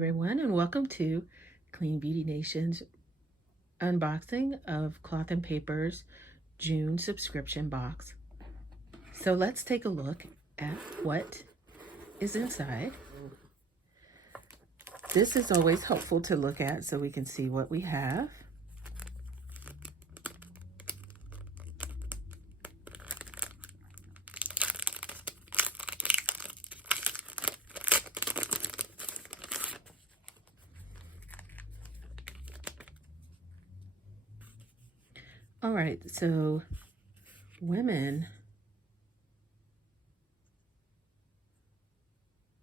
everyone, and welcome to Clean Beauty Nation's unboxing of Cloth and Paper's June subscription box. So let's take a look at what is inside. This is always helpful to look at so we can see what we have. All right, so women,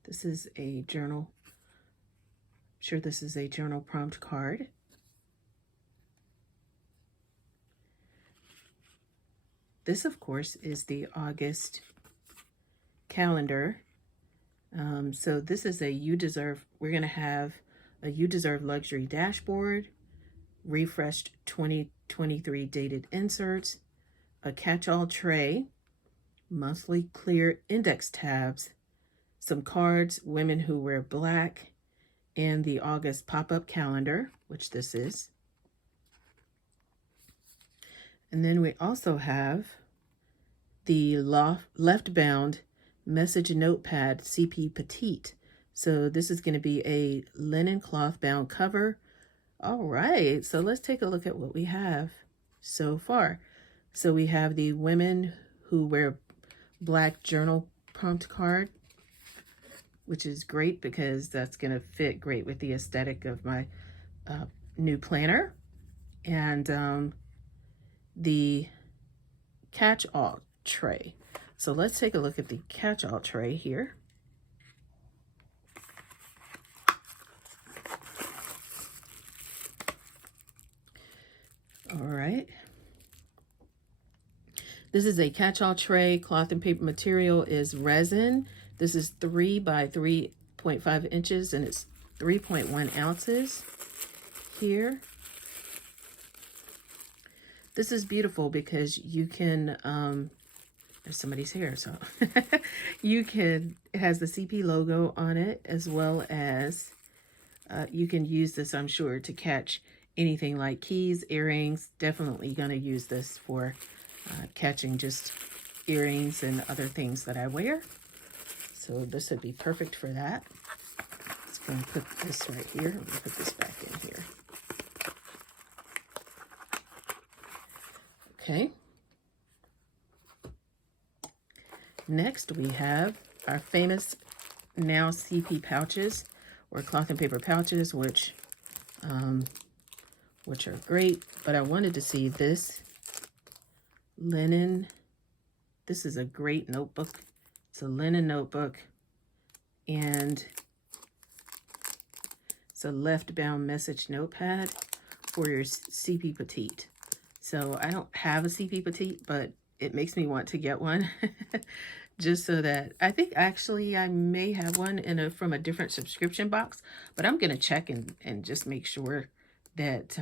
this is a journal. I'm sure this is a journal prompt card. This, of course, is the August calendar. So this is a You Deserve, we're going to have a You Deserve luxury dashboard, refreshed 2023 dated inserts, a catch-all tray, monthly clear index tabs, some cards, women who wear black, and the August pop-up calendar, which this is. And then we also have the Left Bound Message Notepad CP Petite. So this is going to be a linen cloth bound cover. All right, so let's take a look at what we have so far. So we have the Women Who Wear Black journal prompt card, which is great because that's going to fit great with the aesthetic of my new planner. And the catch-all tray. So let's take a look at the catch-all tray here. All right. This is a catch-all tray. Cloth and paper material is resin. This is 3 by 3.5 inches and it's 3.1 ounces here. This is beautiful because you can, there's somebody's here, so you can, it has the CP logo on it, as well as you can use this, I'm sure, to catch anything like keys, earrings. Definitely going to use this for catching just earrings and other things that I wear. So this would be perfect for that. Let's go and put this right here. I'm going to put this back in here. Okay. Next, we have our famous now CP pouches, or cloth and paper pouches, which are great. But I wanted to see this linen. This is a great notebook. It's a linen notebook, and it's a left-bound message notepad for your CP Petite. So I don't have a CP Petite, but it makes me want to get one just so that, I think actually I may have one from a different subscription box, but I'm going to check and just make sure that,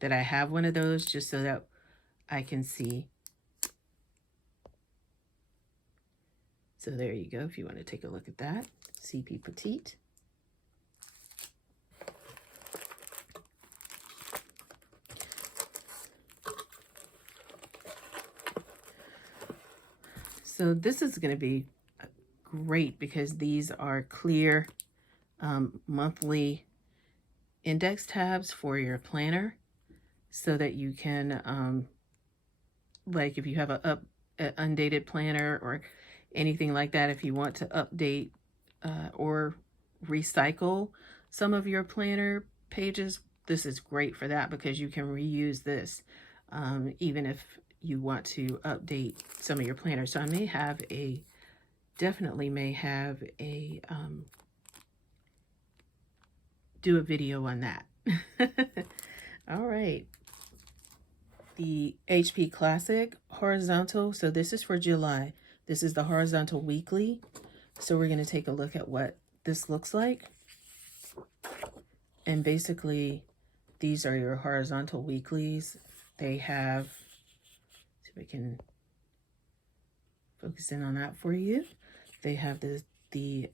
that I have one of those just so that I can see. So there you go, if you want to take a look at that, CP Petite. So this is going to be great because these are clear monthly index tabs for your planner so that you can, like if you have an undated planner or anything like that, if you want to update or recycle some of your planner pages, this is great for that because you can reuse this even if you want to update some of your planners. So I may have definitely may have do a video on that. All right. The HP Classic Horizontal. So this is for July. This is the Horizontal Weekly. So we're going to take a look at what this looks like. And basically, these are your horizontal weeklies. They have, see if I can focus in on that for you. They have the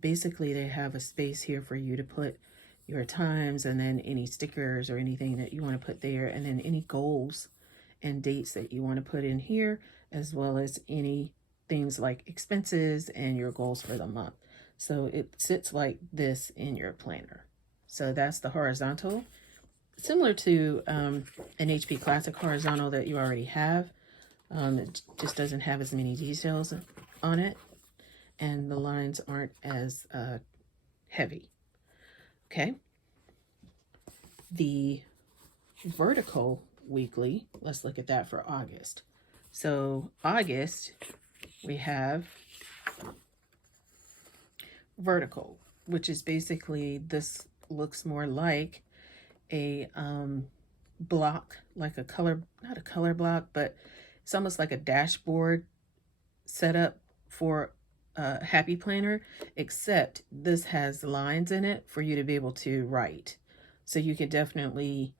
basically they have a space here for you to put your times and then any stickers or anything that you want to put there, and then any goals and dates that you want to put in here, as well as any things like expenses and your goals for the month. So it sits like this in your planner. So that's the horizontal, similar to an HP Classic horizontal that you already have. It just doesn't have as many details on it, and the lines aren't as heavy. Okay. The vertical weekly, let's look at that for August. So August, we have vertical, which is basically, this looks more like a block, like a color, not a color block, but it's almost like a dashboard setup for a Happy Planner, except this has lines in it for you to be able to write. So you can definitely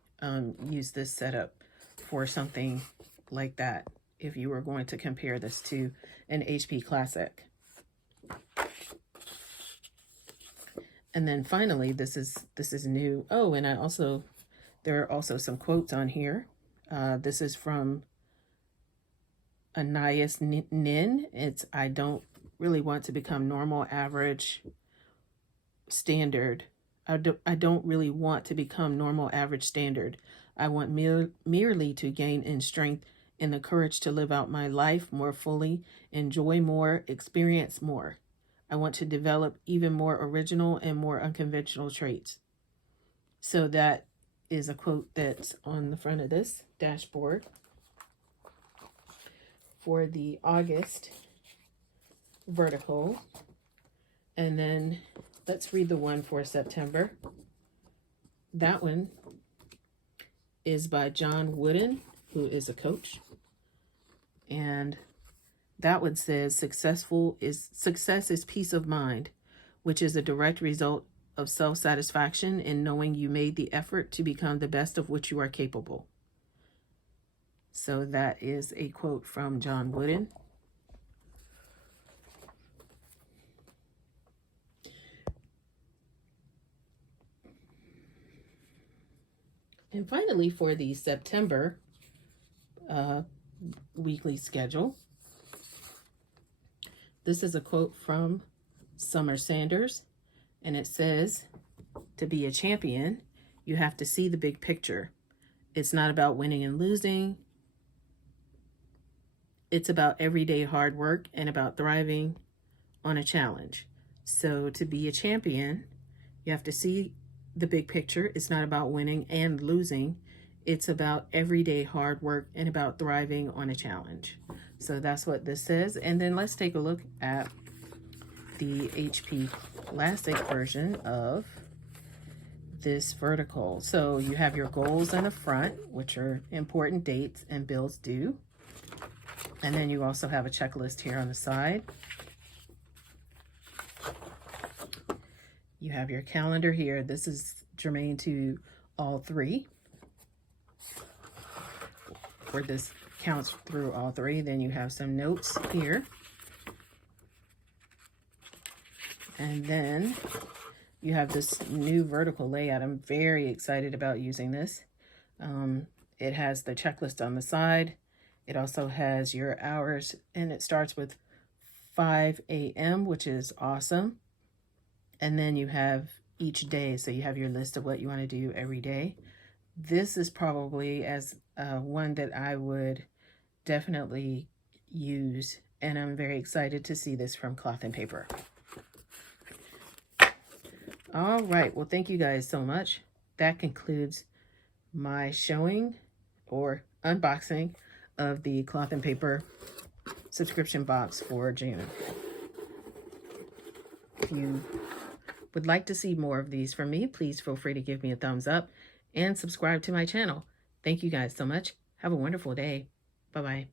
use this setup for something like that if you were going to compare this to an HP Classic. And then finally, this is new. Oh, and there are also some quotes on here. This is from Anais Nin. It's, "I don't really want to become normal, average, standard. I don't really want to become normal, average, standard. I want merely to gain in strength and the courage to live out my life more fully, enjoy more, experience more. I want to develop even more original and more unconventional traits." So that is a quote that's on the front of this dashboard for the August vertical. And then let's read the one for September. That one is by John Wooden, who is a coach. And that one says, success is peace of mind, which is a direct result of self-satisfaction in knowing you made the effort to become the best of which you are capable. So that is a quote from John Wooden. And finally, for the September weekly schedule, this is a quote from Summer Sanders, and it says, "To be a champion, you have to see the big picture. It's not about winning and losing. It's about everyday hard work and about thriving on a challenge." So to be a champion, you have to see the big picture. It's not about winning and losing. It's about everyday hard work and about thriving on a challenge. So that's what this says. And then let's take a look at the HP Classic version of this vertical. So you have your goals in the front, which are important dates and bills due. And then you also have a checklist here on the side. You have your calendar here. This is germane to all three, or this counts through all three. Then you have some notes here. And then you have this new vertical layout. I'm very excited about using this. It has the checklist on the side. It also has your hours, and it starts with 5 a.m., which is awesome. And then you have each day, so you have your list of what you want to do every day. This is probably as one that I would definitely use, and I'm very excited to see this from Cloth and Paper. All right, well, thank you guys so much. That concludes my showing or unboxing of the Cloth and Paper subscription box for June. If you would like to see more of these from me, please feel free to give me a thumbs up and subscribe to my channel. Thank you guys so much. Have a wonderful day. Bye-bye.